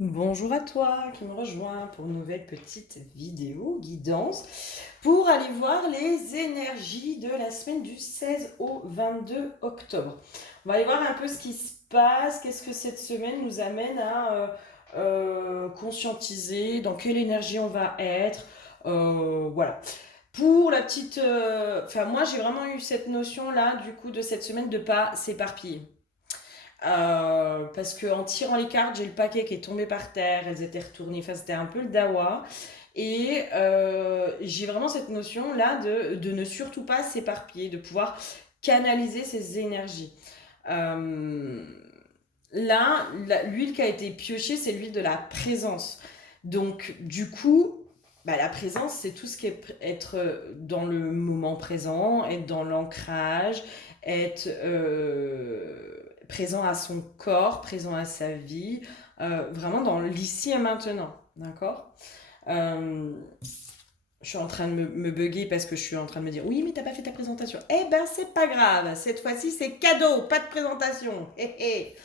Bonjour à toi qui me rejoins pour une nouvelle petite vidéo guidance pour aller voir les énergies de la semaine du 16 au 22 octobre. On va aller voir un peu ce qui se passe, qu'est-ce que cette semaine nous amène à conscientiser, dans quelle énergie on va être. Voilà. Pour la petite... Enfin, moi j'ai vraiment eu cette notion-là, du coup, de cette semaine de pas s'éparpiller. Parce qu'en tirant les cartes, j'ai le paquet qui est tombé par terre, elles étaient retournées, enfin c'était un peu le dawa. Et j'ai vraiment cette notion-là de ne surtout pas s'éparpiller, de pouvoir canaliser ses énergies. Euh, L'huile qui a été piochée, c'est l'huile de la présence. Donc du coup, bah, la présence, c'est tout ce qui est être dans le moment présent, être dans l'ancrage, être présent à son corps, présent à sa vie, vraiment dans l'ici et maintenant. D'accord. euh, je suis en train de me bugger parce que je suis en train de me dire oui, mais t'as pas fait ta présentation. Eh ben, c'est pas grave. Cette fois-ci, c'est cadeau, pas de présentation. Hé hé.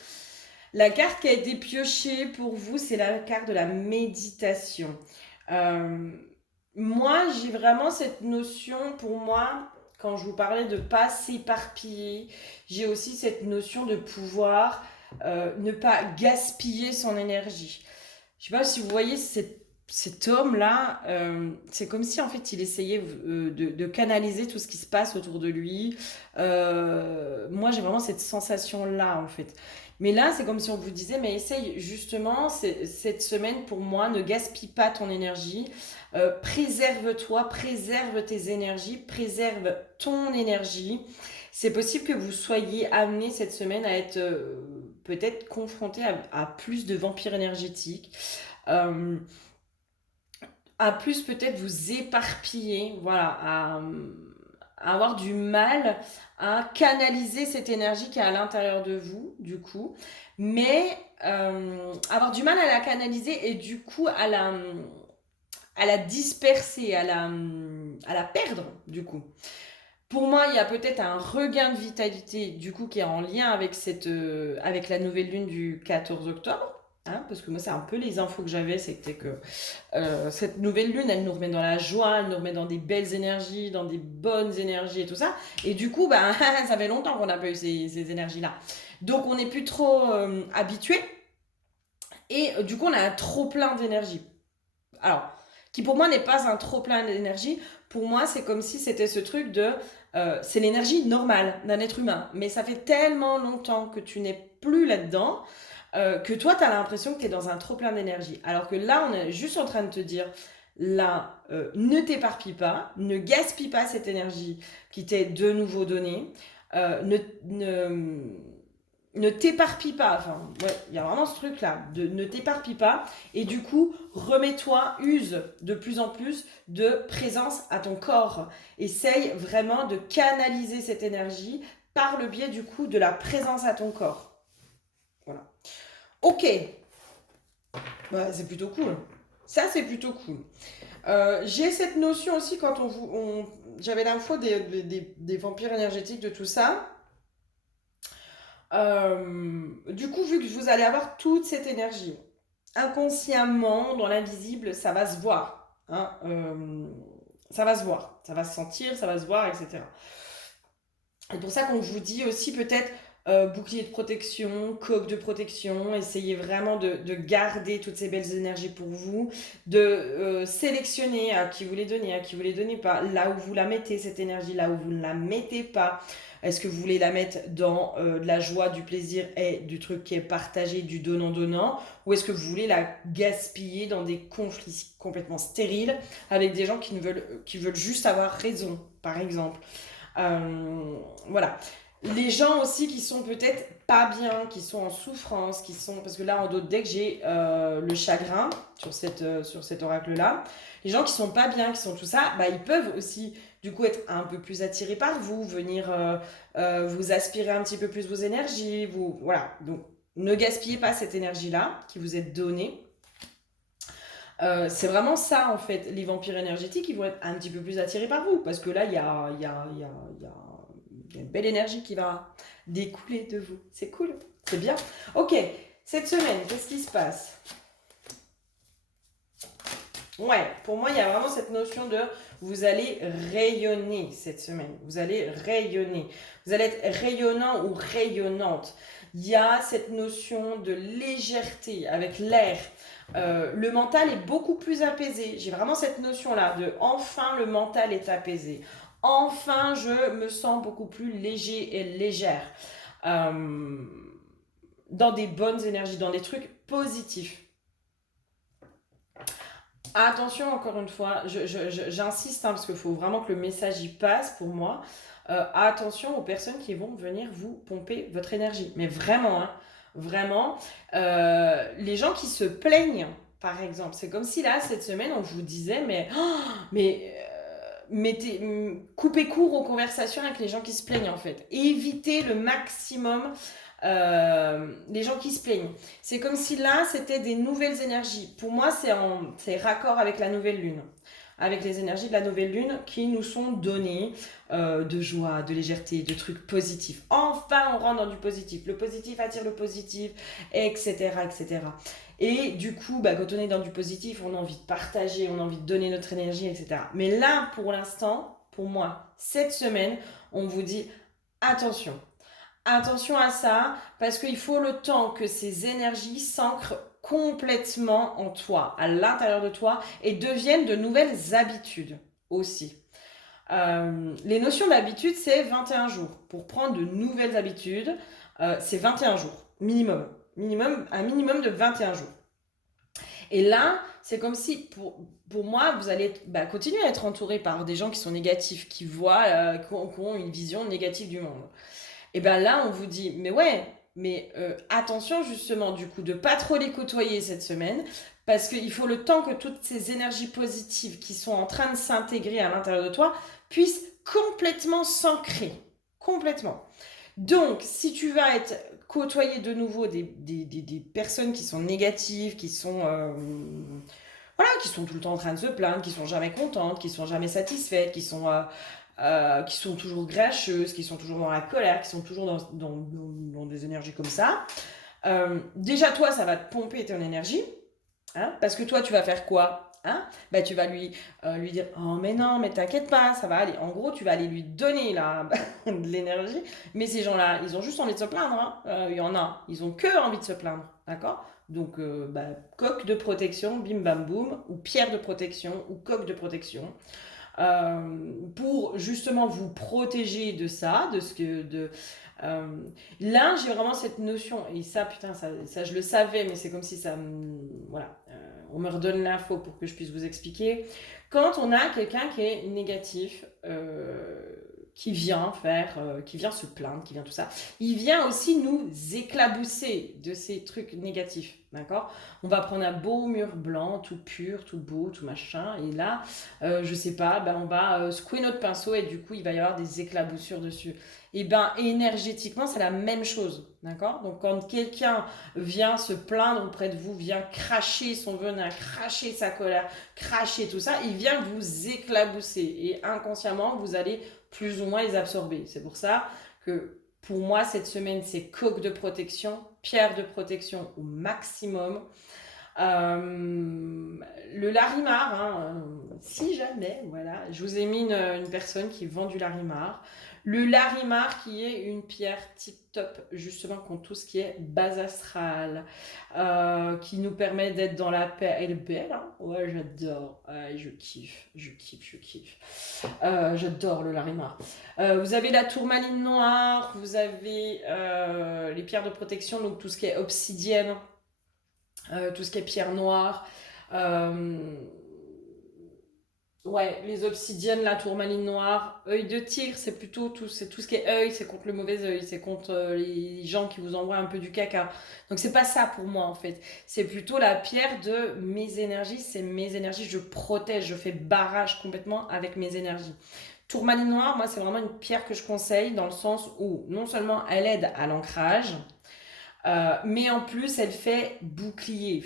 La carte qui a été piochée pour vous, c'est la carte de la méditation. Euh, Moi, j'ai vraiment cette notion, pour moi, quand je vous parlais de pas s'éparpiller, j'ai aussi cette notion de pouvoir ne pas gaspiller son énergie. Je sais pas si vous voyez cet homme-là, c'est comme si en fait il essayait de canaliser tout ce qui se passe autour de lui. Moi j'ai vraiment cette sensation-là en fait. Mais là c'est comme si on vous disait, mais essaye justement cette semaine pour moi, ne gaspille pas ton énergie. Préserve-toi, préserve tes énergies, préserve ton énergie. C'est possible que vous soyez amené cette semaine à être peut-être confronté à plus de vampires énergétiques, euh, à plus peut-être vous éparpiller, voilà, à avoir du mal à canaliser cette énergie qui est à l'intérieur de vous, du coup, mais avoir du mal à la canaliser et du coup à la disperser, à la perdre, du coup. Pour moi, il y a peut-être un regain de vitalité, du coup, qui est en lien avec, avec la nouvelle lune du 14 octobre. Hein, parce que moi, c'est un peu les infos que j'avais, c'était que cette nouvelle lune, elle nous remet dans la joie, elle nous remet dans des belles énergies, dans des bonnes énergies et tout ça. Et du coup, ben, ça fait longtemps qu'on n'a pas eu ces énergies-là. Donc, on n'est plus trop habitué. Et du coup, on a un trop plein d'énergie. Alors, qui pour moi n'est pas un trop plein d'énergie. Pour moi, c'est comme si c'était ce truc de... c'est l'énergie normale d'un être humain. Mais ça fait tellement longtemps que tu n'es plus là-dedans que toi, tu as l'impression que tu es dans un trop plein d'énergie. Alors que là, on est juste en train de te dire, là, ne t'éparpille pas, ne gaspille pas cette énergie qui t'est de nouveau donnée, ne, ne, ne t'éparpille pas. Enfin, ouais, il y a vraiment ce truc-là, de ne t'éparpille pas. Et du coup, remets-toi, use de plus en plus de présence à ton corps. Essaye vraiment de canaliser cette énergie par le biais du coup de la présence à ton corps. Voilà. Ok, bah, c'est plutôt cool. Ça, c'est plutôt cool. J'ai cette notion aussi quand j'avais l'info des vampires énergétiques, de tout ça. Du coup, vu que vous allez avoir toute cette énergie, inconsciemment, dans l'invisible, ça va se voir. Hein, ça va se voir, ça va se sentir, ça va se voir, etc. C'est pour ça qu'on vous dit aussi peut-être bouclier de protection, coque de protection, essayez vraiment de garder toutes ces belles énergies pour vous, de sélectionner à qui vous les donnez, à qui vous les donnez pas, là où vous la mettez cette énergie, là où vous ne la mettez pas. Est-ce que vous voulez la mettre dans de la joie, du plaisir et du truc qui est partagé, du donnant-donnant, ou est-ce que vous voulez la gaspiller dans des conflits complètement stériles avec des gens qui veulent juste avoir raison, par exemple. Voilà. Les gens aussi qui sont peut-être pas bien, qui sont en souffrance, qui sont... Parce que là, en dos de deck, j'ai le chagrin sur cet oracle-là. Les gens qui sont pas bien, qui sont tout ça, bah, ils peuvent aussi, du coup, être un peu plus attirés par vous, venir vous aspirer un petit peu plus vos énergies. Vous, voilà. Donc, ne gaspillez pas cette énergie-là qui vous est donnée. C'est vraiment ça en fait, les vampires énergétiques, ils vont être un petit peu plus attirés par vous, parce que là, il y a une belle énergie qui va découler de vous. C'est cool, c'est bien. Ok, cette semaine, qu'est-ce qui se passe? Ouais, pour moi, il y a vraiment cette notion de vous allez rayonner cette semaine. Vous allez rayonner. Vous allez être rayonnant ou rayonnante. Il y a cette notion de légèreté avec l'air. Le mental est beaucoup plus apaisé. J'ai vraiment cette notion-là de enfin le mental est apaisé. Enfin, je me sens beaucoup plus léger et légère. Euh, dans des bonnes énergies, dans des trucs positifs. Attention, encore une fois, j'insiste, hein, parce qu'il faut vraiment que le message y passe pour moi. Attention aux personnes qui vont venir vous pomper votre énergie. Mais vraiment, hein, vraiment, les gens qui se plaignent, par exemple, c'est comme si là, cette semaine, on vous disait, coupez court aux conversations avec les gens qui se plaignent, en fait. Évitez le maximum les gens qui se plaignent. C'est comme si là, c'était des nouvelles énergies. Pour moi, c'est raccord avec la nouvelle lune. Avec les énergies de la nouvelle lune qui nous sont données de joie, de légèreté, de trucs positifs. Enfin, on rentre dans du positif. Le positif attire le positif, etc. etc. Et du coup, quand on est dans du positif, on a envie de partager, on a envie de donner notre énergie, etc. Mais là, pour l'instant, pour moi, cette semaine, on vous dit attention. Attention à ça, parce qu'il faut le temps que ces énergies s'ancrent complètement en toi, à l'intérieur de toi, et deviennent de nouvelles habitudes aussi. Les notions d'habitude, c'est 21 jours. Pour prendre de nouvelles habitudes, c'est 21 jours, minimum. Un minimum de 21 jours. Et là, c'est comme si, pour moi, vous allez continuer à être entouré par des gens qui sont négatifs, qui voient, qui ont une vision négative du monde. Et bien là, on vous dit, mais ouais, mais attention justement du coup de pas trop les côtoyer cette semaine, parce qu'il faut le temps que toutes ces énergies positives qui sont en train de s'intégrer à l'intérieur de toi puissent complètement s'ancrer. Complètement. Donc, si tu vas être côtoyer de nouveau des personnes qui sont négatives, qui sont tout le temps en train de se plaindre, qui sont jamais contentes, qui sont jamais satisfaites, qui sont toujours grincheuses, qui sont toujours dans la colère, qui sont toujours dans des énergies comme ça. Déjà, toi, ça va te pomper ton énergie. Hein, parce que toi, tu vas faire quoi, hein? Tu vas lui dire oh mais non, mais t'inquiète pas, ça va aller. En gros, tu vas aller lui donner de l'énergie. Mais ces gens-là, ils ont juste envie de se plaindre. Hein. Il y en a, ils ont que envie de se plaindre. D'accord? Donc, coque de protection, bim bam boum, ou pierre de protection, ou coque de protection. Pour justement vous protéger de ça, là j'ai vraiment cette notion, et ça putain, ça je le savais, mais c'est comme si voilà, on me redonne l'info pour que je puisse vous expliquer. Quand on a quelqu'un qui est négatif, qui vient se plaindre, qui vient tout ça, il vient aussi nous éclabousser de ces trucs négatifs, d'accord? On va prendre un beau mur blanc, tout pur, tout beau, tout machin, et là, je sais pas, on va secouer notre pinceau et du coup, il va y avoir des éclaboussures dessus. Et énergétiquement, c'est la même chose, d'accord? Donc, quand quelqu'un vient se plaindre auprès de vous, vient cracher son venin, cracher sa colère, cracher tout ça, il vient vous éclabousser, et inconsciemment, vous allez plus ou moins les absorber. C'est pour ça que pour moi, cette semaine, c'est coque de protection, pierre de protection au maximum. Le larimar, hein, si jamais, voilà, je vous ai mis une personne qui vend du larimar. Le larimar qui est une pierre tip top justement contre tout ce qui est base astrale, qui nous permet d'être dans la paix. Elle est belle, hein? Ouais, j'adore, ouais, je kiffe. J'adore le larimar. Vous avez la tourmaline noire, vous avez les pierres de protection, donc tout ce qui est obsidienne, tout ce qui est pierre noire. Ouais, les obsidiennes, la tourmaline noire, œil de tigre, c'est tout ce qui est œil, c'est contre le mauvais œil, c'est contre les gens qui vous envoient un peu du caca. Donc c'est pas ça pour moi en fait. C'est plutôt la pierre de mes énergies, c'est mes énergies, je protège, je fais barrage complètement avec mes énergies. Tourmaline noire, moi c'est vraiment une pierre que je conseille dans le sens où non seulement elle aide à l'ancrage, mais en plus elle fait bouclier,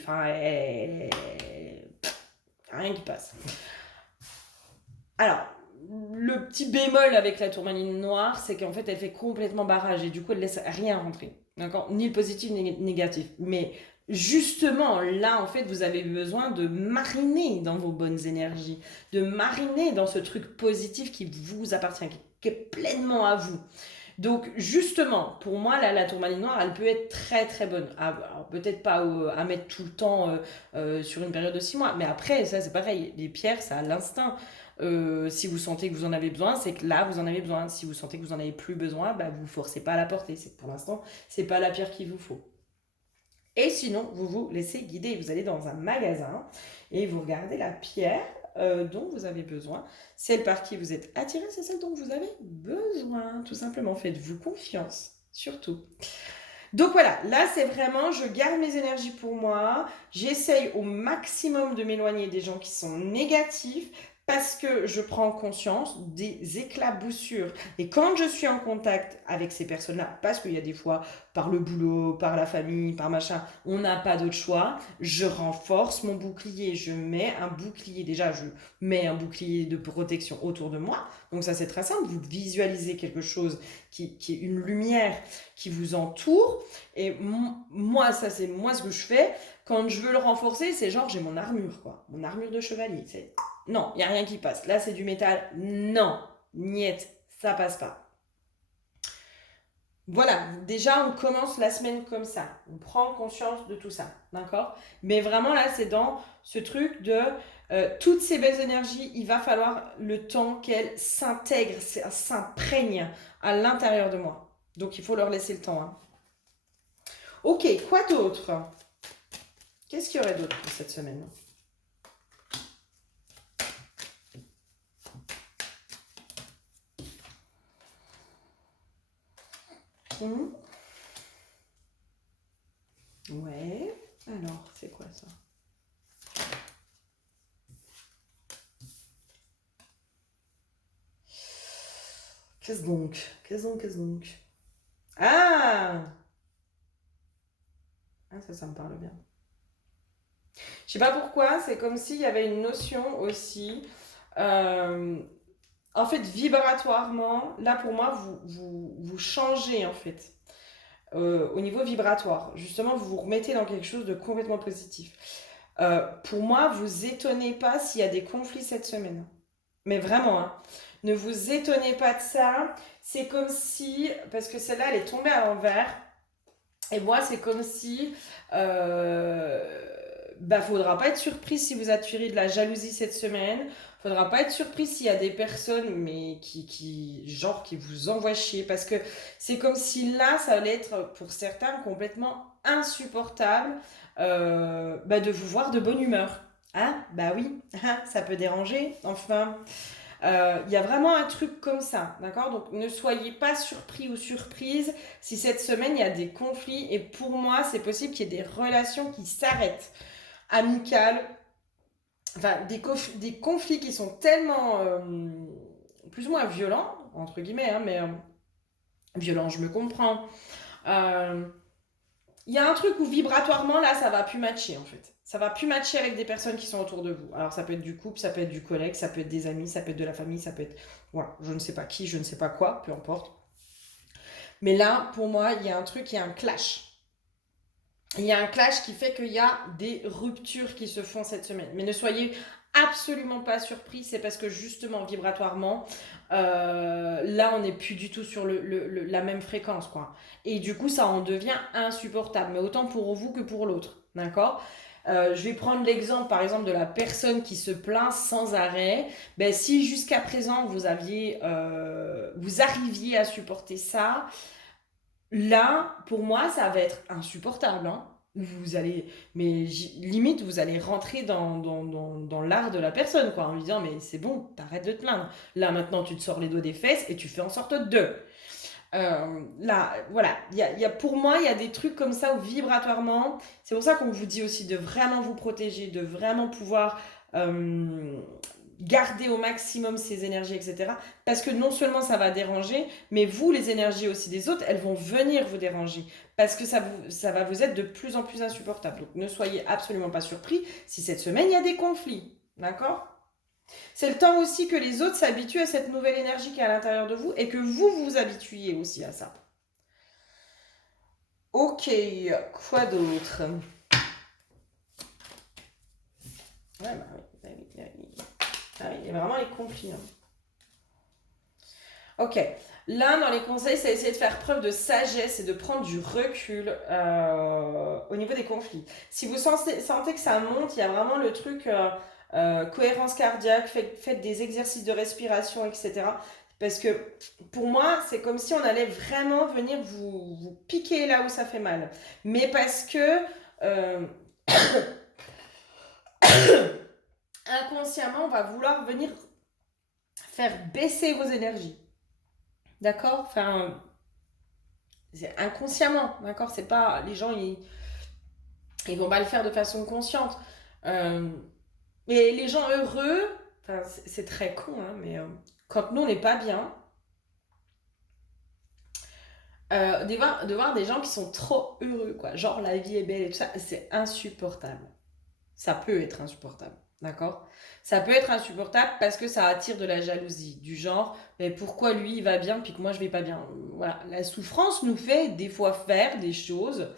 rien qui passe. Alors, le petit bémol avec la tourmaline noire, c'est qu'en fait, elle fait complètement barrage et du coup, elle laisse rien rentrer. D'accord? Ni le positif ni le négatif. Mais justement, là, en fait, vous avez besoin de mariner dans vos bonnes énergies, de mariner dans ce truc positif qui vous appartient, qui est pleinement à vous. Donc, justement, pour moi, là, la tourmaline noire, elle peut être très très bonne. Peut-être pas à mettre tout le temps sur une période de 6 mois, mais après, ça, c'est pareil. Les pierres, ça a l'instinct. Si vous sentez que vous en avez besoin, c'est que là, vous en avez besoin. Si vous sentez que vous en avez plus besoin, bah, vous ne forcez pas à la porter. C'est que pour l'instant, c'est pas la pierre qu'il vous faut. Et sinon, vous vous laissez guider. Vous allez dans un magasin et vous regardez la pierre dont vous avez besoin. Celle par qui vous êtes attiré, c'est celle dont vous avez besoin. Tout simplement, faites-vous confiance. Surtout. Donc voilà, là c'est vraiment, je garde mes énergies pour moi. J'essaye au maximum de m'éloigner des gens qui sont négatifs parce que je prends conscience des éclaboussures. Et quand je suis en contact avec ces personnes-là, parce qu'il y a des fois, par le boulot, par la famille, par machin, on n'a pas d'autre choix, je renforce mon bouclier. Je mets un bouclier. Déjà, je mets un bouclier de protection autour de moi. Donc ça, c'est très simple. Vous visualisez quelque chose qui est une lumière qui vous entoure. Et moi, ça, c'est moi ce que je fais. Quand je veux le renforcer, c'est genre, j'ai mon armure, quoi. Mon armure de chevalier. C'est... Non, il n'y a rien qui passe. Là, c'est du métal. Non, niet, ça passe pas. Voilà, déjà, on commence la semaine comme ça. On prend conscience de tout ça, d'accord? Mais vraiment, là, c'est dans ce truc de toutes ces belles énergies, il va falloir le temps qu'elles s'intègrent, s'imprègnent à l'intérieur de moi. Donc, il faut leur laisser le temps, hein. Ok, quoi d'autre? Qu'est-ce qu'il y aurait d'autre pour cette semaine? Hmm. Ouais, alors, c'est quoi ça? Qu'est-ce donc? Qu'est-ce donc? Ah! Ah, ça me parle bien. Je sais pas pourquoi, c'est comme s'il y avait une notion aussi. euh, En fait, vibratoirement, là pour moi, vous changez en fait. Au niveau vibratoire. Justement, vous vous remettez dans quelque chose de complètement positif. Pour moi, vous étonnez pas s'il y a des conflits cette semaine. Mais vraiment, hein. Ne vous étonnez pas de ça. C'est comme si, parce que celle-là, elle est tombée à l'envers. Et moi, c'est comme si, faudra pas être surpris si vous attirez de la jalousie cette semaine. Faudra pas être surpris s'il y a des personnes, mais qui vous envoient chier. Parce que c'est comme si là, ça allait être pour certains complètement insupportable de vous voir de bonne humeur. Ah, bah oui, ça peut déranger, enfin. Il y a vraiment un truc comme ça, d'accord? Donc ne soyez pas surpris ou surprise si cette semaine il y a des conflits. Et pour moi, c'est possible qu'il y ait des relations qui s'arrêtent, amicales, enfin des conflits qui sont tellement plus ou moins violents, entre guillemets, hein, mais violents, je me comprends. Euh, Il y a un truc où vibratoirement, là, ça va plus matcher, en fait. Ça va plus matcher avec des personnes qui sont autour de vous. Alors, ça peut être du couple, ça peut être du collègue, ça peut être des amis, ça peut être de la famille, ça peut être... Voilà, je ne sais pas qui, je ne sais pas quoi, peu importe. Mais là, pour moi, il y a un truc, il y a un clash. Il y a un clash qui fait qu'il y a des ruptures qui se font cette semaine. Mais ne soyez absolument pas surpris, c'est parce que justement, vibratoirement, là, on n'est plus du tout sur la même fréquence, quoi. Et du coup, ça en devient insupportable, mais autant pour vous que pour l'autre, d'accord? Je vais prendre l'exemple, par exemple, de la personne qui se plaint sans arrêt. Ben, si jusqu'à présent, vous arriviez à supporter ça, là, pour moi, ça va être insupportable, hein. Vous allez, mais limite, vous allez rentrer dans l'art de la personne, quoi, en lui disant, mais c'est bon, t'arrêtes de te plaindre. Là, maintenant, tu te sors les doigts des fesses et tu fais en sorte de. Là, voilà, pour moi, il y a des trucs comme ça où vibratoirement, c'est pour ça qu'on vous dit aussi de vraiment vous protéger, de vraiment pouvoir garder au maximum ces énergies, etc. Parce que non seulement ça va déranger, mais vous, les énergies aussi des autres, elles vont venir vous déranger. Parce que ça va vous être de plus en plus insupportable. Donc ne soyez absolument pas surpris si cette semaine, il y a des conflits. D'accord? C'est le temps aussi que les autres s'habituent à cette nouvelle énergie qui est à l'intérieur de vous et que vous vous habituiez aussi à ça. Ok, quoi d'autre? Ouais, bah oui, bah oui, bah oui. Ah oui, il y a vraiment les conflits, hein. Ok. L'un dans les conseils, c'est essayer de faire preuve de sagesse et de prendre du recul au niveau des conflits. Si vous sentez que ça monte, il y a vraiment le truc cohérence cardiaque, faites des exercices de respiration, etc. Parce que pour moi, c'est comme si on allait vraiment venir vous piquer là où ça fait mal. Mais parce que euh, inconsciemment, on va vouloir venir faire baisser vos énergies. D'accord. Enfin, c'est inconsciemment, d'accord. C'est pas les gens ils vont pas le faire de façon consciente. Euh, mais les gens heureux, enfin, c'est très con, hein, mais quand nous on n'est pas bien, de voir des gens qui sont trop heureux, quoi. Genre la vie est belle et tout ça, c'est insupportable. Ça peut être insupportable, d'accord. Ça peut être insupportable parce que ça attire de la jalousie, du genre, mais pourquoi lui il va bien puis que moi je vais pas bien. Voilà, la souffrance nous fait des fois faire des choses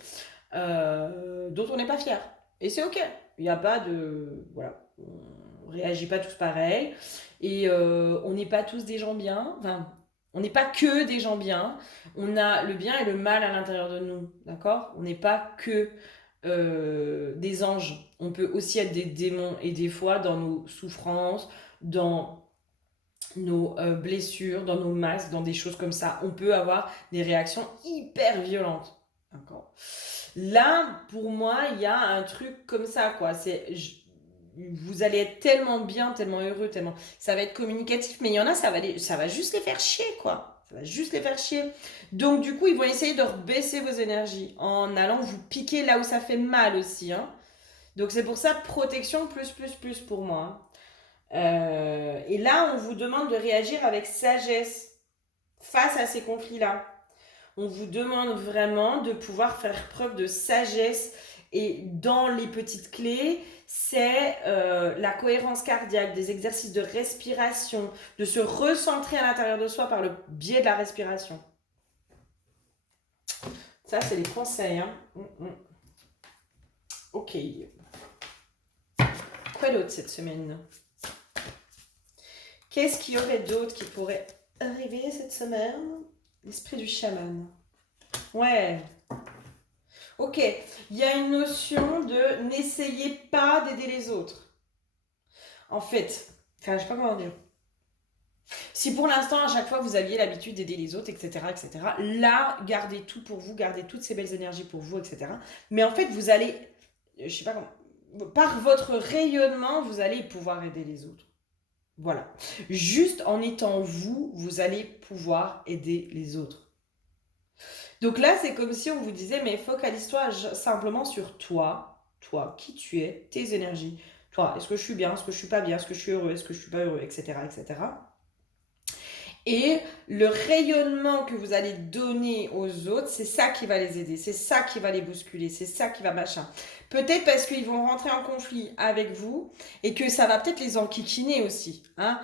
dont on n'est pas fier. Et c'est ok. Il n'y a pas de. Voilà. On réagit pas tous pareil. Et on n'est pas tous des gens bien. Enfin, on n'est pas que des gens bien. On a le bien et le mal à l'intérieur de nous. D'accord. On n'est pas que des anges. On peut aussi être des démons. Et des fois, dans nos souffrances, dans nos blessures, dans nos masques, dans des choses comme ça, on peut avoir des réactions hyper violentes. D'accord. Là, pour moi, il y a un truc comme ça, quoi. Vous allez être tellement bien, tellement heureux, tellement. Ça va être communicatif, mais il y en a, ça va juste les faire chier, quoi. Ça va juste les faire chier. Donc, du coup, ils vont essayer de rebaisser vos énergies en allant vous piquer là où ça fait mal aussi, hein. Donc, c'est pour ça, protection plus pour moi, hein. Et là, on vous demande de réagir avec sagesse face à ces conflits-là. On vous demande vraiment de pouvoir faire preuve de sagesse. Et dans les petites clés, c'est la cohérence cardiaque, des exercices de respiration, de se recentrer à l'intérieur de soi par le biais de la respiration. Ça, c'est les conseils, hein. Ok. Quoi d'autre cette semaine? Qu'est-ce qu'il y aurait d'autre qui pourrait arriver cette semaine? L'esprit du chaman. Ouais. Ok, il y a une notion de n'essayez pas d'aider les autres. En fait, enfin, je sais pas comment dire. Si pour l'instant, à chaque fois, vous aviez l'habitude d'aider les autres, etc., là, gardez tout pour vous, gardez toutes ces belles énergies pour vous, etc. Mais en fait, vous allez, je sais pas comment, par votre rayonnement, vous allez pouvoir aider les autres. Voilà. Juste en étant vous, vous allez pouvoir aider les autres. Donc là, c'est comme si on vous disait, mais focalise-toi simplement sur toi, qui tu es, tes énergies. Toi, est-ce que je suis bien, est-ce que je suis pas bien, est-ce que je suis heureux, est-ce que je suis pas heureux, etc., etc. Et le rayonnement que vous allez donner aux autres, c'est ça qui va les aider, c'est ça qui va les bousculer, c'est ça qui va machin. Peut-être parce qu'ils vont rentrer en conflit avec vous et que ça va peut-être les enquiquiner aussi, hein.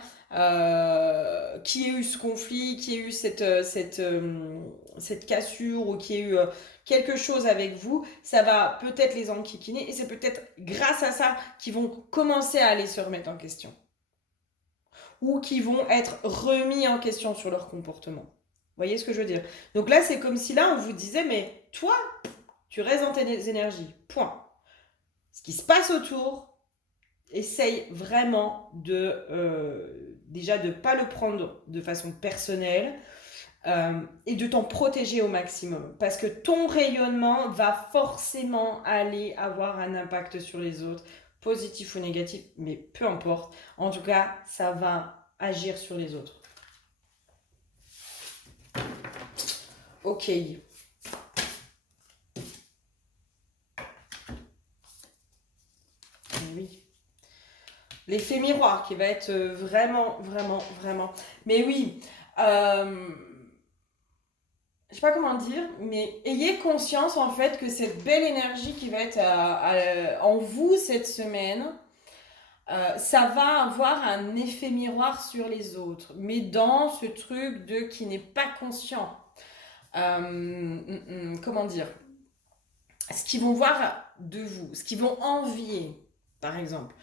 Qui a eu ce conflit, qui a eu cette cassure ou qui a eu quelque chose avec vous, ça va peut-être les enquiquiner et c'est peut-être grâce à ça qu'ils vont commencer à aller se remettre en question ou qui vont être remis en question sur leur comportement. Vous voyez ce que je veux dire? Donc là, c'est comme si là, on vous disait, mais toi, tu restes dans tes énergies. Point. Ce qui se passe autour, essaye vraiment déjà de ne pas le prendre de façon personnelle et de t'en protéger au maximum. Parce que ton rayonnement va forcément aller avoir un impact sur les autres, positif ou négatif, mais peu importe. En tout cas, ça va agir sur les autres. Ok. Oui. L'effet miroir qui va être vraiment. Mais oui, je sais pas comment dire, mais ayez conscience en fait que cette belle énergie qui va être en vous cette semaine, ça va avoir un effet miroir sur les autres, mais dans ce truc de qui n'est pas conscient. Comment dire? Ce qu'ils vont voir de vous, ce qu'ils vont envier, par exemple.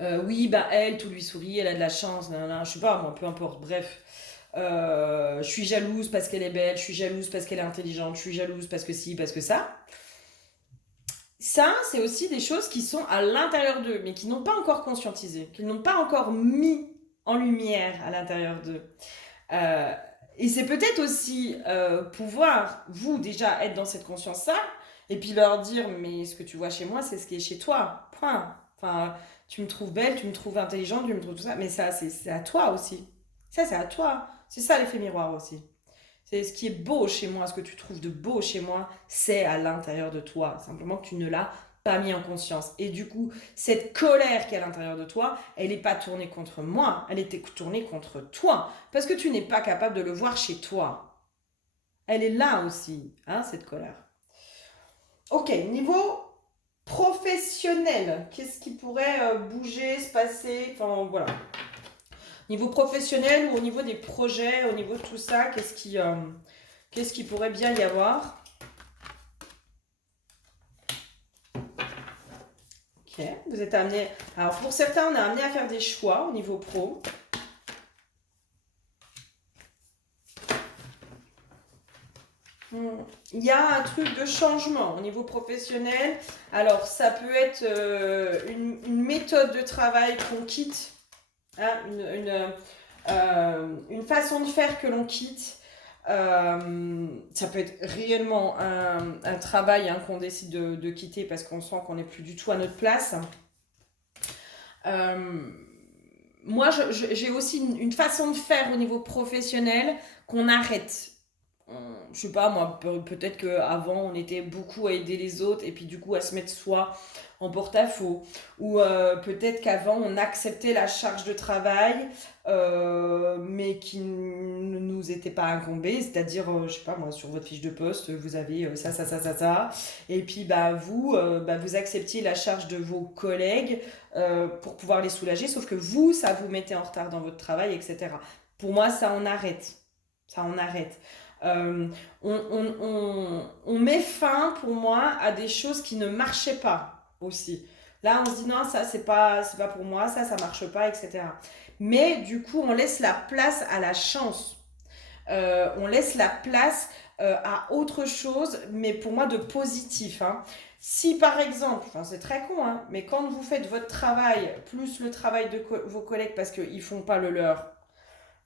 Oui, bah elle, tout lui sourit, elle a de la chance, nanana, je sais pas, moi, peu importe, bref. Je suis jalouse parce qu'elle est belle, je suis jalouse parce qu'elle est intelligente, je suis jalouse parce que ci, parce que ça. Ça, c'est aussi des choses qui sont à l'intérieur d'eux, mais qui n'ont pas encore conscientisé, qu'ils n'ont pas encore mis en lumière à l'intérieur d'eux. Euh, et c'est peut-être aussi pouvoir, vous, déjà, être dans cette conscience-là, et puis leur dire, mais ce que tu vois chez moi, c'est ce qui est chez toi. Point. Enfin, tu me trouves belle, tu me trouves intelligente, tu me trouves tout ça, mais ça, c'est à toi aussi. Ça, c'est à toi. C'est ça l'effet miroir aussi. C'est ce qui est beau chez moi, ce que tu trouves de beau chez moi, c'est à l'intérieur de toi. Simplement que tu ne l'as pas mis en conscience. Et du coup, cette colère qui est à l'intérieur de toi, elle n'est pas tournée contre moi, elle était tournée contre toi. Parce que tu n'es pas capable de le voir chez toi. Elle est là aussi, hein, cette colère. Ok, niveau professionnel, qu'est-ce qui pourrait bouger, se passer, enfin voilà. Niveau professionnel ou au niveau des projets, au niveau de tout ça, qu'est-ce qui pourrait bien y avoir? Ok, vous êtes amené. Alors pour certains, on est amené à faire des choix au niveau pro. Il y a un truc de changement au niveau professionnel. Alors ça peut être une méthode de travail qu'on quitte, hein, une façon de faire que l'on quitte. Ça peut être réellement un travail hein, qu'on décide de quitter parce qu'on sent qu'on n'est plus du tout à notre place. Euh, Moi, j'ai aussi une façon de faire au niveau professionnel qu'on arrête. Je sais pas, moi, peut-être qu'avant, on était beaucoup à aider les autres et puis du coup à se mettre soi en porte-à-faux. Ou peut-être qu'avant, on acceptait la charge de travail, mais qui ne nous était pas incombée. C'est-à-dire, je sais pas, moi, sur votre fiche de poste, vous avez ça, ça, ça, ça, ça. Et puis, vous acceptiez la charge de vos collègues pour pouvoir les soulager, sauf que vous, ça vous mettait en retard dans votre travail, etc. Pour moi, ça en arrête. Ça en arrête. Euh, on met fin, pour moi, à des choses qui ne marchaient pas aussi. Là, on se dit non, ça, c'est pas pour moi, ça marche pas, etc. Mais du coup, on laisse la place à la chance. On laisse la place à autre chose, mais pour moi, de positif. Hein. Si par exemple, enfin, c'est très con, hein, mais quand vous faites votre travail, plus le travail de vos collègues parce qu'ils font pas le leur,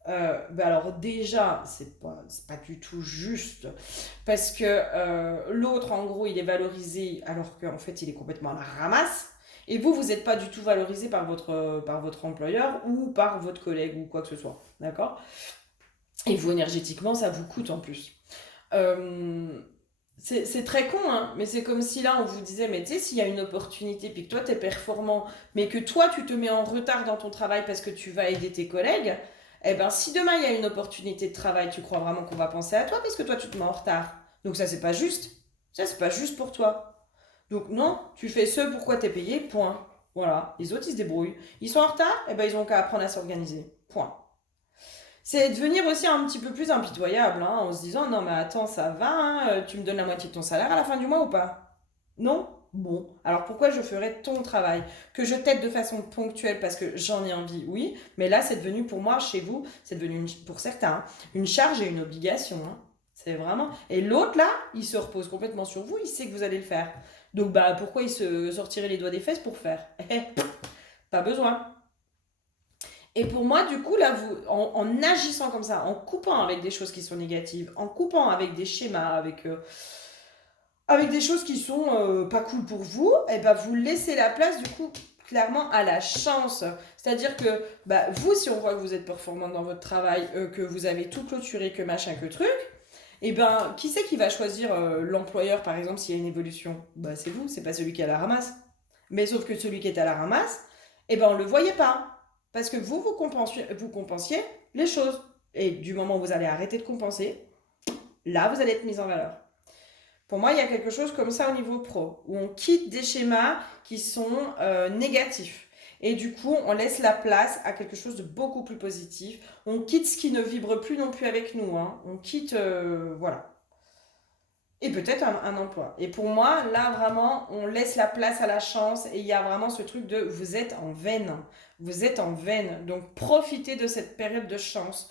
alors déjà, c'est pas du tout juste parce que l'autre, en gros, il est valorisé alors qu'en fait, il est complètement à la ramasse. Et vous, vous n'êtes pas du tout valorisé par votre employeur ou par votre collègue ou quoi que ce soit. D'accord? Et vous, énergétiquement, ça vous coûte en plus. Euh, c'est très con, hein, mais c'est comme si là, on vous disait, mais tu sais, s'il y a une opportunité, puis que toi, tu es performant, mais que toi, tu te mets en retard dans ton travail parce que tu vas aider tes collègues, eh ben, si demain, il y a une opportunité de travail, tu crois vraiment qu'on va penser à toi parce que toi, tu te mets en retard. Donc ça, c'est pas juste. Ça, c'est pas juste pour toi. Donc non, tu fais ce pourquoi t'es payé, point. Voilà, les autres, ils se débrouillent. Ils sont en retard, eh ben, ils ont qu'à apprendre à s'organiser. Point. C'est devenir aussi un petit peu plus impitoyable, hein, en se disant non mais attends ça va, hein, tu me donnes la moitié de ton salaire à la fin du mois ou pas? Non? Bon, alors pourquoi je ferais ton travail? Que je t'aide de façon ponctuelle parce que j'en ai envie, oui, mais là c'est devenu pour moi, chez vous, c'est devenu pour certains une charge et une obligation. Hein. C'est vraiment. Et l'autre là, il se repose complètement sur vous, il sait que vous allez le faire. Donc bah pourquoi il se sortirait les doigts des fesses pour faire? Pas besoin. Et pour moi, du coup, là, en agissant comme ça, en coupant avec des choses qui sont négatives, en coupant avec des schémas, avec des choses qui sont pas cool pour vous, et ben vous laissez la place, du coup, clairement à la chance. C'est-à-dire que bah, vous, si on voit que vous êtes performant dans votre travail, que vous avez tout clôturé, que machin, que truc, et ben qui c'est qui va choisir l'employeur, par exemple, s'il y a une évolution? Bah, c'est vous, c'est pas celui qui est à la ramasse. Mais sauf que celui qui est à la ramasse, eh ben on le voyait pas. Parce que vous compensiez les choses. Et du moment où vous allez arrêter de compenser, là, vous allez être mis en valeur. Pour moi, il y a quelque chose comme ça au niveau pro, où on quitte des schémas qui sont négatifs. Et du coup, on laisse la place à quelque chose de beaucoup plus positif. On quitte ce qui ne vibre plus non plus avec nous. Hein. On quitte... voilà. et peut-être un emploi. Et pour moi, là, vraiment, on laisse la place à la chance et il y a vraiment ce truc de vous êtes en veine. Vous êtes en veine. Donc, profitez de cette période de chance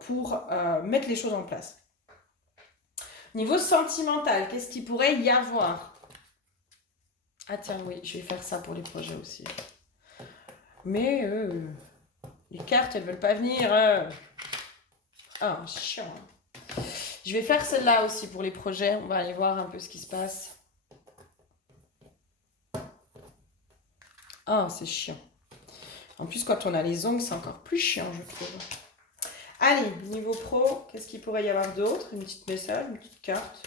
pour mettre les choses en place. Niveau sentimental, qu'est-ce qu'il pourrait y avoir? Ah tiens, oui, je vais faire ça pour les projets aussi. Mais les cartes, elles veulent pas venir. Ah, chiant. Je vais faire celle-là aussi pour les projets. On va aller voir un peu ce qui se passe. Ah, c'est chiant. En plus, quand on a les ongles, c'est encore plus chiant, je trouve. Allez, niveau pro, qu'est-ce qu'il pourrait y avoir d'autre? Une petite message, une petite carte.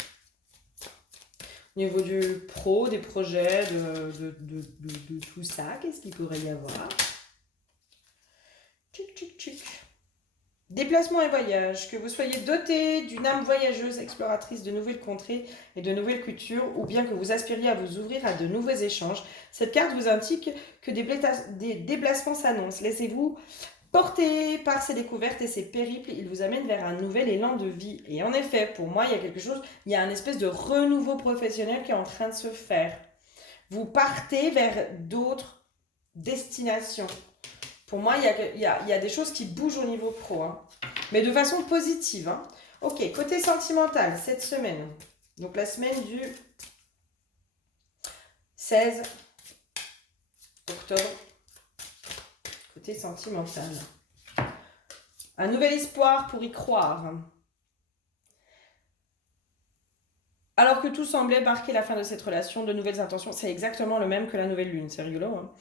Au niveau du pro, des projets, de tout ça, qu'est-ce qu'il pourrait y avoir? Tchic, tchic, tchic. Déplacement et voyage. Que vous soyez doté d'une âme voyageuse, exploratrice de nouvelles contrées et de nouvelles cultures, ou bien que vous aspiriez à vous ouvrir à de nouveaux échanges, cette carte vous indique que des déplacements s'annoncent. Laissez-vous porter par ces découvertes et ces périples, il vous amène vers un nouvel élan de vie. Et en effet, pour moi, il y a quelque chose, il y a un espèce de renouveau professionnel qui est en train de se faire. Vous partez vers d'autres destinations. Pour moi, il y a des choses qui bougent au niveau pro, hein. Mais de façon positive, hein. Ok, côté sentimental, cette semaine. Donc la semaine du 16 octobre. Côté sentimental. Un nouvel espoir pour y croire. Alors que tout semblait marquer la fin de cette relation, de nouvelles intentions. C'est exactement le même que la nouvelle lune, c'est rigolo, hein.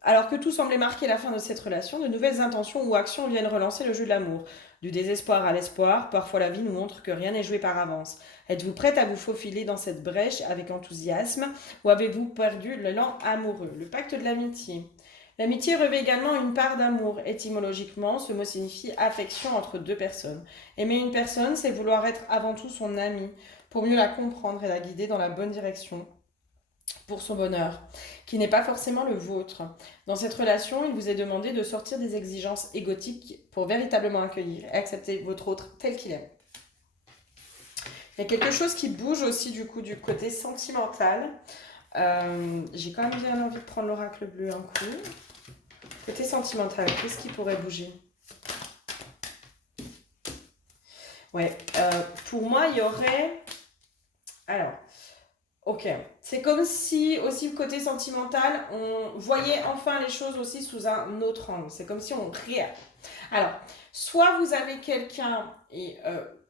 Alors que tout semblait marquer la fin de cette relation, de nouvelles intentions ou actions viennent relancer le jeu de l'amour. Du désespoir à l'espoir, parfois la vie nous montre que rien n'est joué par avance. Êtes-vous prête à vous faufiler dans cette brèche avec enthousiasme ou avez-vous perdu l'élan amoureux? Le pacte de l'amitié. L'amitié revêt également une part d'amour. Étymologiquement, ce mot signifie affection entre deux personnes. Aimer une personne, c'est vouloir être avant tout son ami, pour mieux la comprendre et la guider dans la bonne direction pour son bonheur, qui n'est pas forcément le vôtre. Dans cette relation, il vous est demandé de sortir des exigences égotiques pour véritablement accueillir et accepter votre autre tel qu'il est. Il y a quelque chose qui bouge aussi du coup du côté sentimental. J'ai quand même bien envie de prendre l'oracle bleu un coup. Côté sentimental, qu'est-ce qui pourrait bouger? Ouais, pour moi, il y aurait... Alors, ok. C'est comme si, aussi côté sentimental, on voyait enfin les choses aussi sous un autre angle. C'est comme si on réa... Alors, soit vous avez quelqu'un et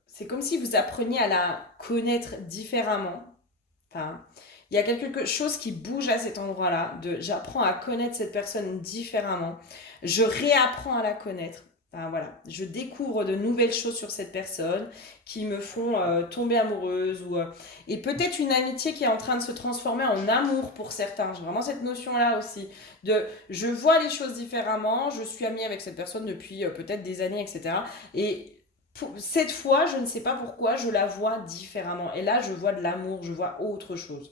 c'est comme si vous appreniez à la connaître différemment. Enfin, il y a quelque chose qui bouge à cet endroit-là. J'apprends à connaître cette personne différemment. Je réapprends à la connaître. Enfin, voilà, je découvre de nouvelles choses sur cette personne qui me font tomber amoureuse et peut-être une amitié qui est en train de se transformer en amour pour certains. J'ai vraiment cette notion-là aussi de je vois les choses différemment, je suis amie avec cette personne depuis peut-être des années, etc. Et cette fois, je ne sais pas pourquoi, je la vois différemment. Et là, je vois de l'amour, je vois autre chose.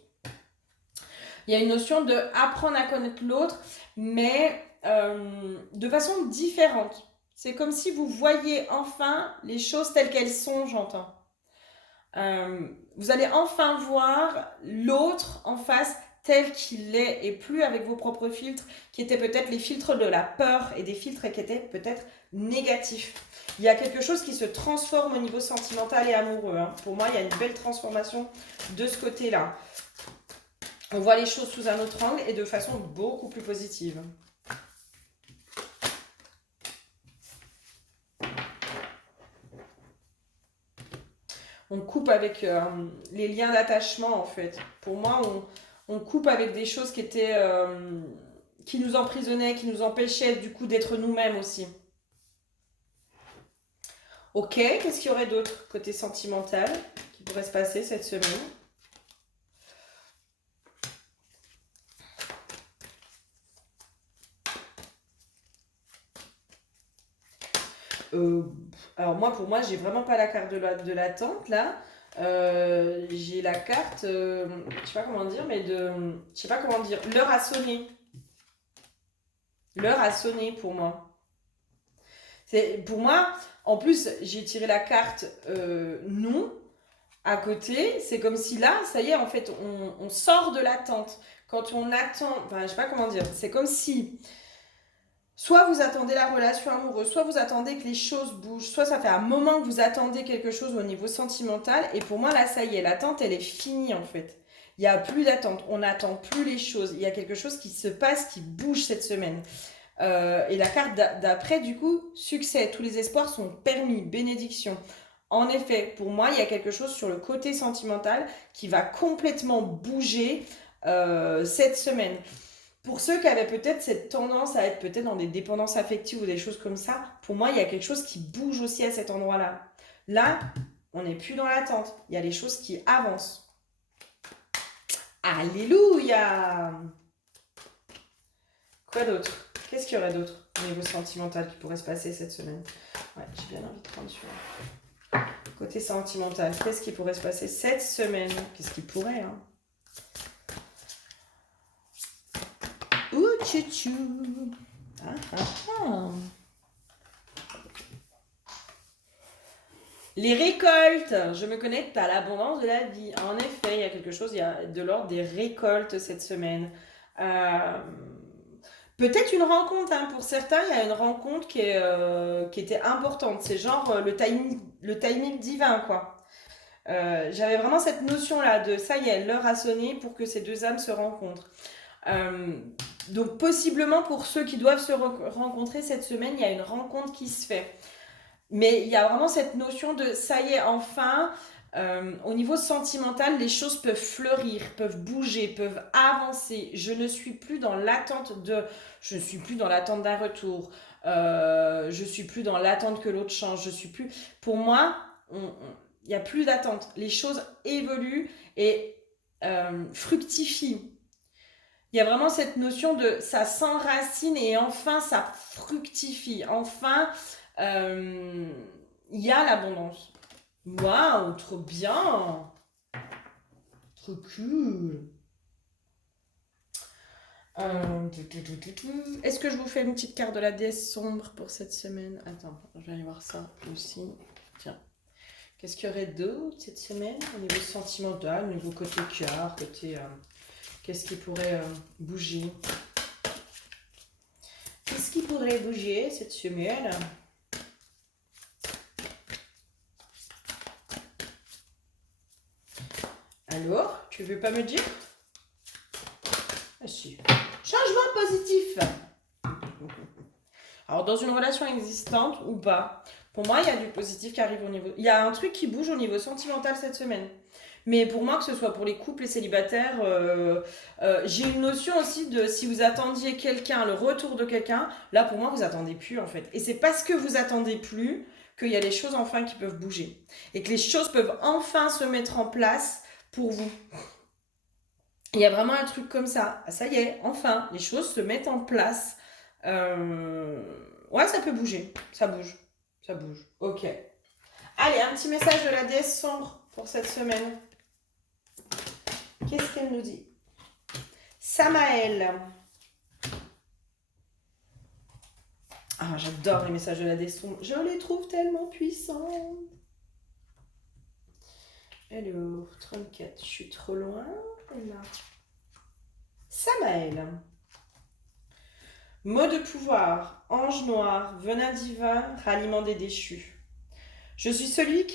Il y a une notion de apprendre à connaître l'autre, mais de façon différente. C'est comme si vous voyez enfin les choses telles qu'elles sont, j'entends. Vous allez enfin voir l'autre en face tel qu'il est et plus avec vos propres filtres qui étaient peut-être les filtres de la peur et des filtres qui étaient peut-être négatifs. Il y a quelque chose qui se transforme au niveau sentimental et amoureux, hein. Pour moi, il y a une belle transformation de ce côté-là. On voit les choses sous un autre angle et de façon beaucoup plus positive. On coupe avec les liens d'attachement, en fait. Pour moi, on coupe avec des choses qui étaient... qui nous emprisonnaient, qui nous empêchaient du coup d'être nous-mêmes aussi. Ok, qu'est-ce qu'il y aurait d'autre côté sentimental qui pourrait se passer cette semaine? Alors moi, pour moi, j'ai vraiment pas la carte de l'attente là. J'ai la carte, je sais pas comment dire, mais je sais pas comment dire. L'heure a sonné. L'heure a sonné pour moi. Pour moi, en plus, j'ai tiré la carte non à côté. C'est comme si là, ça y est, en fait, on sort de l'attente. Quand on attend, enfin, je sais pas comment dire, c'est comme si soit vous attendez la relation amoureuse, soit vous attendez que les choses bougent, soit ça fait un moment que vous attendez quelque chose au niveau sentimental. Et pour moi, là, ça y est, l'attente, elle est finie en fait. Il n'y a plus d'attente, on n'attend plus les choses. Il y a quelque chose qui se passe, qui bouge cette semaine. Et la carte d'après, du coup, succès. Tous les espoirs sont permis, bénédiction. En effet, pour moi, il y a quelque chose sur le côté sentimental qui va complètement bouger cette semaine. Pour ceux qui avaient peut-être cette tendance à être peut-être dans des dépendances affectives ou des choses comme ça, pour moi, il y a quelque chose qui bouge aussi à cet endroit-là. Là, on n'est plus dans l'attente. Il y a les choses qui avancent. Alléluia! Quoi d'autre? Qu'est-ce qu'il y aurait d'autre au niveau sentimental qui pourrait se passer cette semaine? Ouais, j'ai bien envie de prendre celui-là. Côté sentimental, qu'est-ce qui pourrait se passer cette semaine? Qu'est-ce qui pourrait, hein? Ouh, tchou-tchou. Ah, ah, ah. Les récoltes, je me connecte à l'abondance de la vie. En effet, il y a quelque chose, il y a de l'ordre des récoltes cette semaine. Peut-être une rencontre, hein. Pour certains, il y a une rencontre qui était importante. C'est genre le timing divin, quoi. J'avais vraiment cette notion-là de ça y est, l'heure a sonné pour que ces deux âmes se rencontrent. Donc possiblement pour ceux qui doivent se rencontrer cette semaine, il y a une rencontre qui se fait. Mais il y a vraiment cette notion de ça y est, enfin, au niveau sentimental, les choses peuvent fleurir, peuvent bouger, peuvent avancer. Je ne suis plus dans l'attente je suis plus dans l'attente d'un retour. Je suis plus dans l'attente que l'autre change. Je suis plus. Pour moi, il n'y a plus d'attente. Les choses évoluent et fructifient. Il y a vraiment cette notion de ça s'enracine et enfin ça fructifie. Enfin, il y a l'abondance. Waouh, trop bien! Trop cool! Est-ce que je vous fais une petite carte de la déesse sombre pour cette semaine? Attends, je vais aller voir ça aussi. Tiens. Qu'est-ce qu'il y aurait d'autre cette semaine au niveau sentimental, au niveau côté cœur, côté... qu'est-ce qui pourrait bouger? Qu'est-ce qui pourrait bouger cette semaine? Alors, tu veux pas me dire? Ah si. Changement positif. Alors, dans une relation existante ou pas, pour moi, il y a du positif qui arrive au niveau... Il y a un truc qui bouge au niveau sentimental cette semaine. Mais pour moi, que ce soit pour les couples et célibataires, j'ai une notion aussi de si vous attendiez quelqu'un, le retour de quelqu'un, là pour moi, vous attendez plus en fait. Et c'est parce que vous attendez plus qu'il y a les choses enfin qui peuvent bouger. Et que les choses peuvent enfin se mettre en place pour vous. Il y a vraiment un truc comme ça. Ah, ça y est, enfin, les choses se mettent en place. Ouais, ça peut bouger. Ça bouge. Ça bouge. Ok. Allez, un petit message de la déesse sombre pour cette semaine. Qu'est-ce qu'elle nous dit? Samaël. Ah, j'adore les messages de la déesse sombre. Je les trouve tellement puissants. Alors, 34, je suis trop loin. Là. Samaël. Mot de pouvoir, ange noir, venin divin, ralliement des déchus. Je suis celui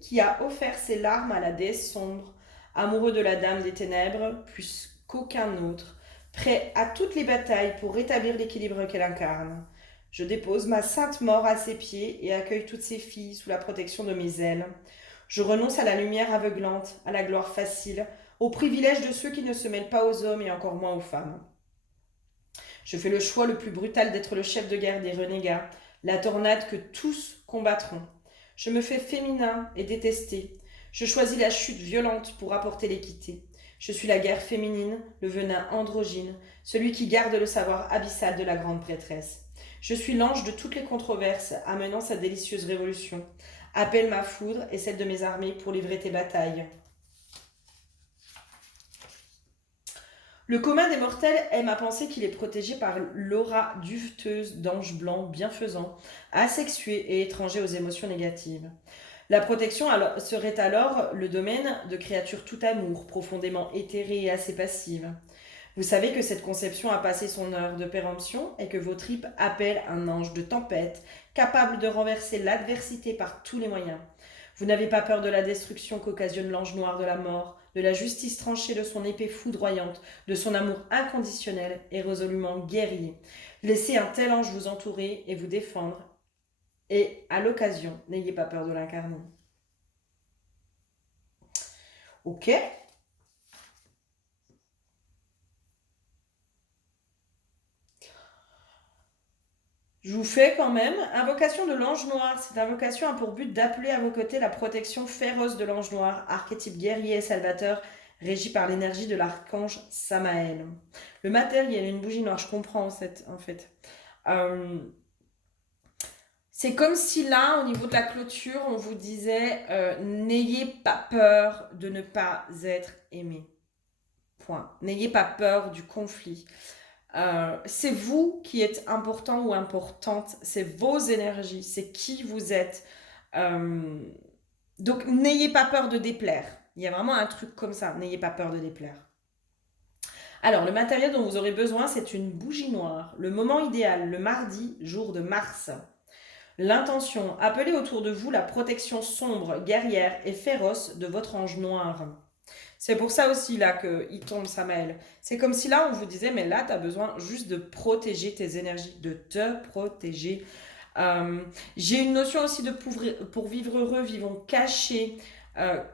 qui a offert ses larmes à la déesse sombre, amoureux de la dame des ténèbres, plus qu'aucun autre, prêt à toutes les batailles pour rétablir l'équilibre qu'elle incarne. Je dépose ma sainte mort à ses pieds et accueille toutes ses filles sous la protection de mes ailes. Je renonce à la lumière aveuglante, à la gloire facile, au privilège de ceux qui ne se mêlent pas aux hommes et encore moins aux femmes. Je fais le choix le plus brutal d'être le chef de guerre des renégats, la tornade que tous combattront. Je me fais féminin et détesté. Je choisis la chute violente pour apporter l'équité. Je suis la guerre féminine, le venin androgyne, celui qui garde le savoir abyssal de la grande prêtresse. Je suis l'ange de toutes les controverses, amenant sa délicieuse révolution. Appelle ma foudre et celle de mes armées pour livrer tes batailles. Le commun des mortels aime à penser qu'il est protégé par l'aura dufteuse d'anges blancs bienfaisants, asexués et étrangers aux émotions négatives. La protection serait alors le domaine de créatures tout amour, profondément éthérées et assez passives. Vous savez que cette conception a passé son heure de péremption et que vos tripes appellent un ange de tempête, capable de renverser l'adversité par tous les moyens. Vous n'avez pas peur de la destruction qu'occasionne l'ange noir de la mort, de la justice tranchée de son épée foudroyante, de son amour inconditionnel et résolument guerrier. Laissez un tel ange vous entourer et vous défendre, et à l'occasion, n'ayez pas peur de l'incarner. Ok. Je vous fais quand même. Invocation de l'ange noir. Cette invocation a pour but d'appeler à vos côtés la protection féroce de l'ange noir, archétype guerrier et salvateur, régi par l'énergie de l'archange Samaël. Le matériel, une bougie noire, je comprends en fait. C'est comme si là, au niveau de la clôture, on vous disait n'ayez pas peur de ne pas être aimé. Point. N'ayez pas peur du conflit. C'est vous qui êtes important ou importante, c'est vos énergies, c'est qui vous êtes. Donc n'ayez pas peur de déplaire. Il y a vraiment un truc comme ça, n'ayez pas peur de déplaire. Alors, le matériel dont vous aurez besoin, c'est une bougie noire. Le moment idéal, le mardi, jour de Mars. L'intention, appelez autour de vous la protection sombre, guerrière et féroce de votre ange noir. C'est pour ça aussi là qu'il tombe Samaël. C'est comme si là on vous disait, mais là tu as besoin juste de protéger tes énergies, de te protéger. J'ai une notion aussi de pour vivre heureux, vivons cachés.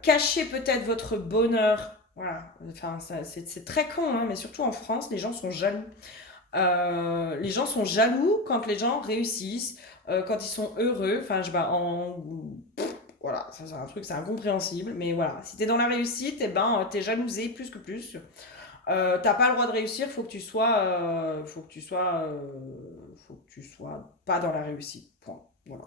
Cachez peut-être votre bonheur. Voilà, enfin, c'est très con, hein, mais surtout en France, les gens sont jaloux. Les gens sont jaloux quand les gens réussissent, quand ils sont heureux. Enfin, voilà, ça c'est un truc, c'est incompréhensible, mais voilà. Si t'es dans la réussite, eh ben, t'es jalousé plus que plus. T'as pas le droit de réussir, faut que tu sois pas dans la réussite. Point. Voilà.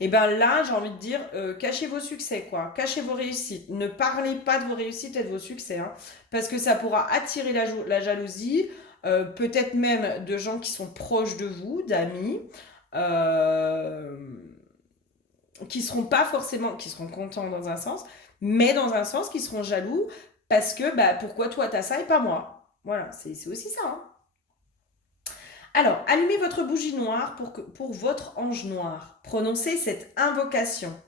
Et ben là, j'ai envie de dire, cachez vos succès, quoi. Cachez vos réussites. Ne parlez pas de vos réussites et de vos succès, hein, parce que ça pourra attirer la jalousie, peut-être même de gens qui sont proches de vous, d'amis. Euh, qui seront pas forcément, qui seront contents dans un sens, mais dans un sens qui seront jaloux parce que bah, pourquoi toi t'as ça et pas moi. Voilà, c'est aussi ça. Hein. Alors, allumez votre bougie noire pour votre ange noir. Prononcez cette invocation.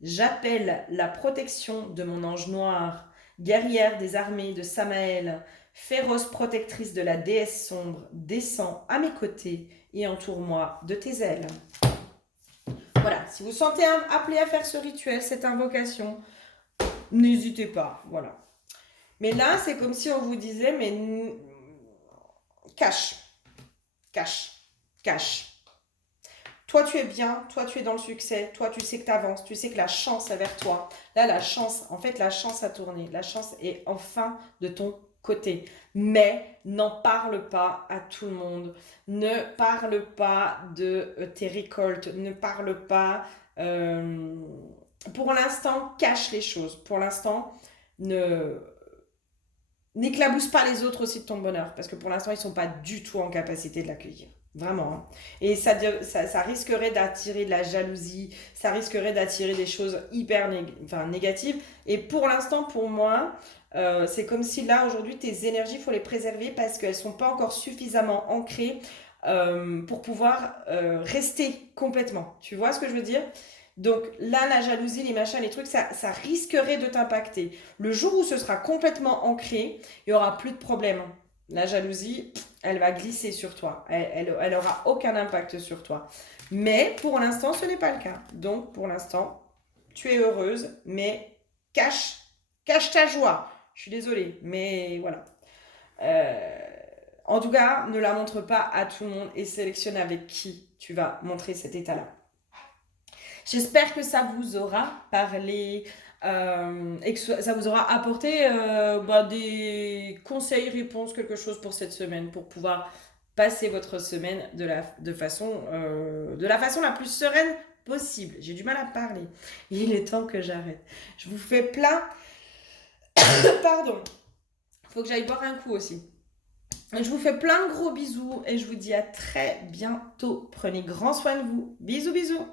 J'appelle la protection de mon ange noir, guerrière des armées de Samaël, féroce protectrice de la déesse sombre, descends à mes côtés et entoure-moi de tes ailes. Voilà, si vous sentez appelé à faire ce rituel, cette invocation, n'hésitez pas, voilà. Mais là, c'est comme si on vous disait, mais cache, cache, cache. Toi, tu es bien, toi, tu es dans le succès, toi, tu sais que tu avances, tu sais que la chance est vers toi. Là, la chance a tourné, la chance est enfin de ton côté. Mais n'en parle pas à tout le monde. Ne parle pas de tes récoltes, ne parle pas... pour l'instant, cache les choses. Pour l'instant, n'éclabousse pas les autres aussi de ton bonheur. Parce que pour l'instant, ils ne sont pas du tout en capacité de l'accueillir. Vraiment. Hein. Et ça risquerait d'attirer de la jalousie, ça risquerait d'attirer des choses hyper négatives. Et pour l'instant, pour moi, c'est comme si là, aujourd'hui, tes énergies, il faut les préserver parce qu'elles ne sont pas encore suffisamment ancrées pour pouvoir rester complètement. Tu vois ce que je veux dire? Donc là, la jalousie, les machins, les trucs, ça risquerait de t'impacter. Le jour où ce sera complètement ancré, il n'y aura plus de problème. La jalousie, elle va glisser sur toi. Elle aura aucun impact sur toi. Mais pour l'instant, ce n'est pas le cas. Donc pour l'instant, tu es heureuse, mais cache ta joie. Je suis désolée, mais voilà. En tout cas, ne la montre pas à tout le monde et sélectionne avec qui tu vas montrer cet état-là. J'espère que ça vous aura parlé et que ça vous aura apporté des conseils, réponses, quelque chose pour cette semaine, pour pouvoir passer votre semaine de la façon la plus sereine possible. J'ai du mal à parler. Il est temps que j'arrête. Je vous fais plein... Pardon. faut que j'aille boire un coup aussi. Je vous fais plein de gros bisous et je vous dis à très bientôt. Prenez grand soin de vous. Bisous, bisous.